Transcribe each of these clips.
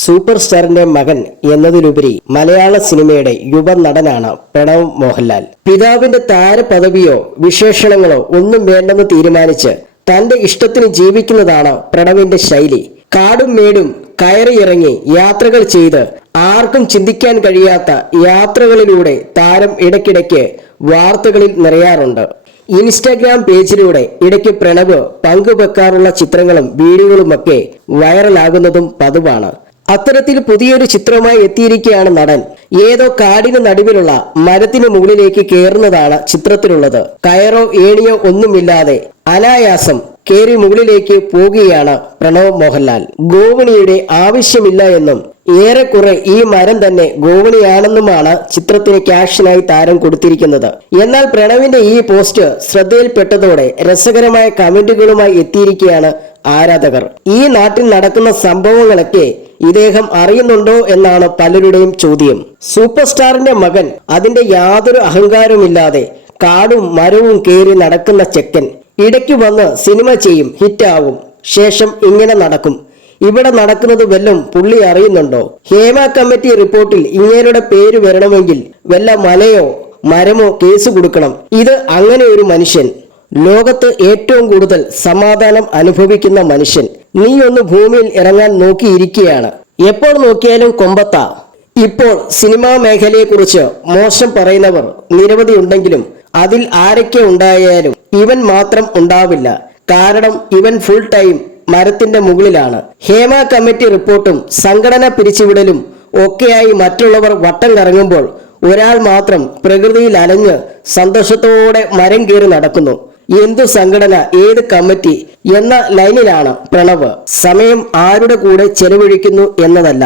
Super സ്റ്റാറിന്റെ മകൻ എന്നതിലുപരി മലയാള സിനിമയുടെ യുവനടനാണ് പ്രണവ് മോഹൻലാൽ. പിതാവിന്റെ താരപദവിയോ വിശേഷണങ്ങളോ ഒന്നും വേണ്ടെന്ന് തീരുമാനിച്ച് തന്റെ ഇഷ്ടത്തിന് ജീവിക്കുന്നതാണ് പ്രണവിന്റെ ശൈലി. കാടും മേടും കയറിയിറങ്ങി യാത്രകൾ ചെയ്ത് ആർക്കും ചിന്തിക്കാൻ കഴിയാത്ത യാത്രകളിലൂടെ താരം ഇടയ്ക്കിടയ്ക്ക് വാർത്തകളിൽ നിറയാറുണ്ട്. ഇൻസ്റ്റാഗ്രാം പേജിലൂടെ ഇടയ്ക്ക് പ്രണവ് പങ്കുവെക്കാറുള്ള ചിത്രങ്ങളും വീഡിയോകളുമൊക്കെ വൈറലാകുന്നതും പതിവാണ്. അത്തരത്തിൽ പുതിയൊരു ചിത്രമായി എത്തിയിരിക്കുകയാണ് നടൻ. ഏതോ കാടിന് നടുവിലുള്ള മരത്തിന് മുകളിലേക്ക് കയറുന്നതാണ് ചിത്രത്തിലുള്ളത്. കയറോ ഏണിയോ ഒന്നുമില്ലാതെ അനായാസം കേറി മുകളിലേക്ക് പോകുകയാണ് പ്രണവ് മോഹൻലാൽ. ഗോവണിയുടെ ആവശ്യമില്ല എന്നും ഏറെക്കുറെ ഈ മരം തന്നെ ഗോവണിയാണെന്നുമാണ് ചിത്രത്തിന് ക്യാപ്ഷനായി താരം കൊടുത്തിരിക്കുന്നത്. എന്നാൽ പ്രണവിന്റെ ഈ പോസ്റ്റ് ശ്രദ്ധയിൽപ്പെട്ടതോടെ രസകരമായ കമന്റുകളുമായി എത്തിയിരിക്കുകയാണ് ആരാധകർ. ഈ നാട്ടിൽ നടക്കുന്ന സംഭവങ്ങളൊക്കെ ഇദ്ദേഹം അറിയുന്നുണ്ടോ എന്നാണ് പലരുടെയും ചോദ്യം. സൂപ്പർ സ്റ്റാറിന്റെ മകൻ, അതിന്റെ യാതൊരു അഹങ്കാരവുമില്ലാതെ കാടും മരവും കയറി നടക്കുന്ന ചെക്കൻ, ഇടയ്ക്ക് വന്ന് സിനിമ ചെയ്യും, ഹിറ്റാവും, ശേഷം ഇങ്ങനെ നടക്കും. ഇവിടെ നടക്കുന്നത് വല്ലതും പുള്ളി അറിയുന്നുണ്ടോ? ഹേമ കമ്മിറ്റി റിപ്പോർട്ടിൽ ഇങ്ങേരുടെ പേര് വരണമെങ്കിൽ വല്ല മലയോ മരമോ കേസ് കൊടുക്കണം. ഇത് അങ്ങനെ ഒരു മനുഷ്യൻ, ലോകത്ത് ഏറ്റവും കൂടുതൽ സമാധാനം അനുഭവിക്കുന്ന മനുഷ്യൻ, നീ ഒന്ന് ഭൂമിയിൽ ഇറങ്ങാൻ നോക്കിയിരിക്കുകയാണ്. എപ്പോൾ നോക്കിയാലും കൊമ്പത്ത. ഇപ്പോൾ സിനിമാ മേഖലയെക്കുറിച്ച് മോശം പറയുന്നവർ നിരവധി ഉണ്ടെങ്കിലും അതിൽ ആരൊക്കെ ഉണ്ടായാലും ഇവൻ മാത്രം ഉണ്ടാവില്ല. കാരണം ഇവൻ ഫുൾ ടൈം മരത്തിന്റെ മുകളിലാണ്. ഹേമ കമ്മിറ്റി റിപ്പോർട്ടും സംഘടന പിരിച്ചുവിടലും ഒക്കെയായി മറ്റുള്ളവർ വട്ടം കറങ്ങുമ്പോൾ ഒരാൾ മാത്രം പ്രകൃതിയിൽ അലഞ്ഞ് സന്തോഷത്തോടെ മരം കയറി നടക്കുന്നു. എന്തു സംഘടന, ഏത് കമ്മിറ്റി എന്ന ലൈനിലാണ് പ്രണവ്. സമയം ആരുടെ കൂടെ ചെലവഴിക്കുന്നു എന്നതല്ല,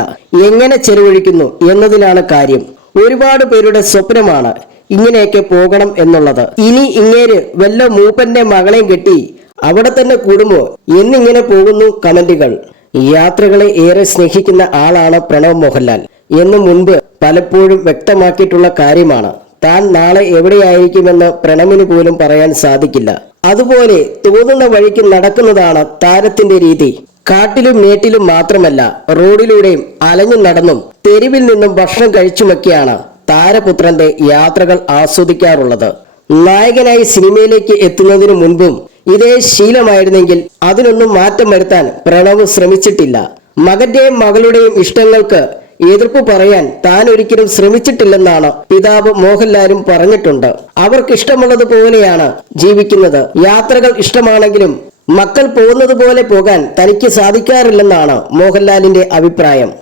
എങ്ങനെ ചെലവഴിക്കുന്നു എന്നതിലാണ് കാര്യം. ഒരുപാട് പേരുടെ സ്വപ്നമാണ് ഇങ്ങനെയൊക്കെ പോകണം എന്നുള്ളത്. ഇനി ഇങ്ങേര് വല്ല മൂപ്പന്റെ മകളെയും കെട്ടി അവിടെ തന്നെ കൂടുമോ എന്നിങ്ങനെ പോകുന്നു കമന്റുകൾ. യാത്രകളെ ഏറെ സ്നേഹിക്കുന്ന ആളാണ് പ്രണവ് മോഹൻലാൽ എന്ന് മുൻപ് പലപ്പോഴും വ്യക്തമാക്കിയിട്ടുള്ള കാര്യമാണ്. താൻ നാളെ എവിടെയായിരിക്കുമെന്ന് പ്രണവിന് പോലും പറയാൻ സാധിക്കില്ല. അതുപോലെ തോന്നുന്ന വഴിക്ക് നടക്കുന്നതാണ് താരത്തിന്റെ രീതി. കാട്ടിലും മേട്ടിലും മാത്രമല്ല, റോഡിലൂടെയും അലഞ്ഞു നടന്നും തെരുവിൽ നിന്നും ഭക്ഷണം കഴിച്ചുമൊക്കെയാണ് താരപുത്രന്റെ യാത്രകൾ ആസ്വദിക്കാറുള്ളത്. നായകനായി സിനിമയിലേക്ക് എത്തുന്നതിനു മുൻപും ഇതേ ശീലമായിരുന്നെങ്കിൽ അതിനൊന്നും മാറ്റം വരുത്താൻ പ്രണവ് ശ്രമിച്ചിട്ടില്ല. മകന്റെയും മകളുടെയും ഇഷ്ടങ്ങൾക്ക് എതിർപ്പ് പറയാൻ താൻ ഒരിക്കലും ശ്രമിച്ചിട്ടില്ലെന്നാണ് പിതാവ് മോഹൻലാലും പറഞ്ഞിട്ടുണ്ട്. അവർക്ക് ഇഷ്ടമുള്ളതുപോലെയാണ് ജീവിക്കുന്നത്. യാത്രകൾ ഇഷ്ടമാണെങ്കിലും മക്കൾ പോകുന്നത് പോലെ പോകാൻ തനിക്ക് സാധിക്കാറില്ലെന്നാണ് മോഹൻലാലിന്റെ അഭിപ്രായം.